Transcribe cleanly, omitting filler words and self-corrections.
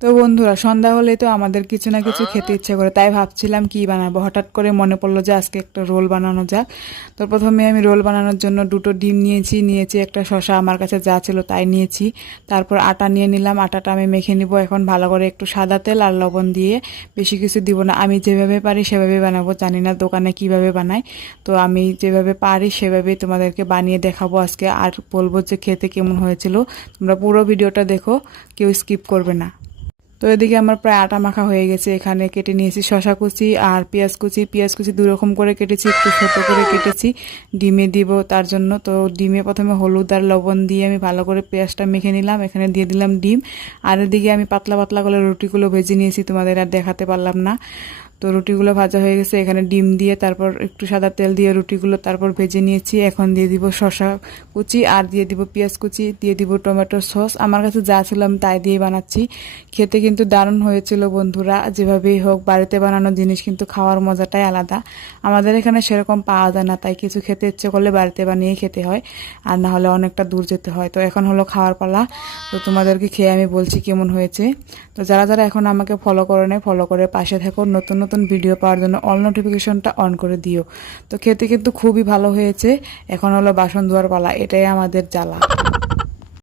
তো বন্ধুরা সন্ধ্যা হলেই তো আমাদের কিছু না কিছু খেতে ইচ্ছে করে, তাই ভাবছিলাম কি বানাবো। হঠাৎ করে মনে পড়লো যে আজকে একটা রোল বানানো যাক। তো প্রথমে আমি রোল বানানোর জন্য দুটো ডিম নিয়েছি একটা শসা, আমার কাছে যা ছিল তাই নিয়েছি। তারপর আটা নিয়ে নিলাম, আটাটা আমি মেখে নিব এখন ভালো করে, একটু সাদা তেল আর লবণ দিয়ে, বেশি কিছু দিব না। আমি যেভাবে পারি সেভাবে বানাবো, জানি না দোকানে কিভাবে বানায়, তো আমি যেভাবে পারি সেভাবেই তোমাদেরকে বানিয়ে দেখাবো আজকে, আর বলবো যে খেতে কেমন হয়েছিল। তোমরা পুরো ভিডিওটা দেখো, কেউ স্কিপ করবে না। তো এদিকে আমার প্রায় আটা মাখা হয়ে গেছে। এখানে কেটে নিয়েছি শসা কুচি আর পেঁয়াজ কুচি দুই রকম করে কেটেছি, একটু ছোট করে কেটেছি ডিমে দিব তার জন্য। তো ডিমে প্রথমে হলুদ আর লবণ দিয়ে আমি ভালো করে পেঁয়াজটা মেখে নিলাম, এখানে দিয়ে দিলাম ডিম। আর এদিকে আমি পাতলা পাতলা করে রুটিগুলো ভেজে নিয়েছি, তোমাদের আর দেখাতে পারলাম না। তো রুটিগুলো ভাজা হয়ে গেছে, এখানে ডিম দিয়ে তারপর একটু সাদা তেল দিয়ে রুটিগুলো তারপর ভেজে নিয়েছি। এখন দিয়ে দিব শসা কুচি আর দিয়ে দিব পেঁয়াজ কুচি, দিয়ে দিব টমেটো সস। আমার কাছে যা ছিল আমি তাই দিয়ে বানাচ্ছি। খেতে কিন্তু দারুণ হয়েছিল বন্ধুরা। যেভাবেই হোক বাড়িতে বানানো জিনিস কিন্তু খাওয়ার মজাটাই আলাদা। আমাদের এখানে সেরকম পাওয়া যায় না, তাই কিছু খেতে ইচ্ছে করলে বাড়িতে বানিয়ে খেতে হয়, আর না হলে অনেকটা দূর যেতে হয়। তো এখন হলো খাওয়ার পালা। তো তোমাদেরকে খেয়ে আমি বলছি কেমন হয়েছে। তো যারা যারা এখন আমাকে ফলো করে নেয়, ফলো করে পাশে থাকো, নতুন নতুন ভিডিও পাওয়ার জন্য অল নোটিফিকেশনটা অন করে দিও। তো খেতে কিন্তু খুবই ভালো হয়েছে। এখন হলো বাসন ধোয়ার পালা, এটাই আমাদের জ্বালা।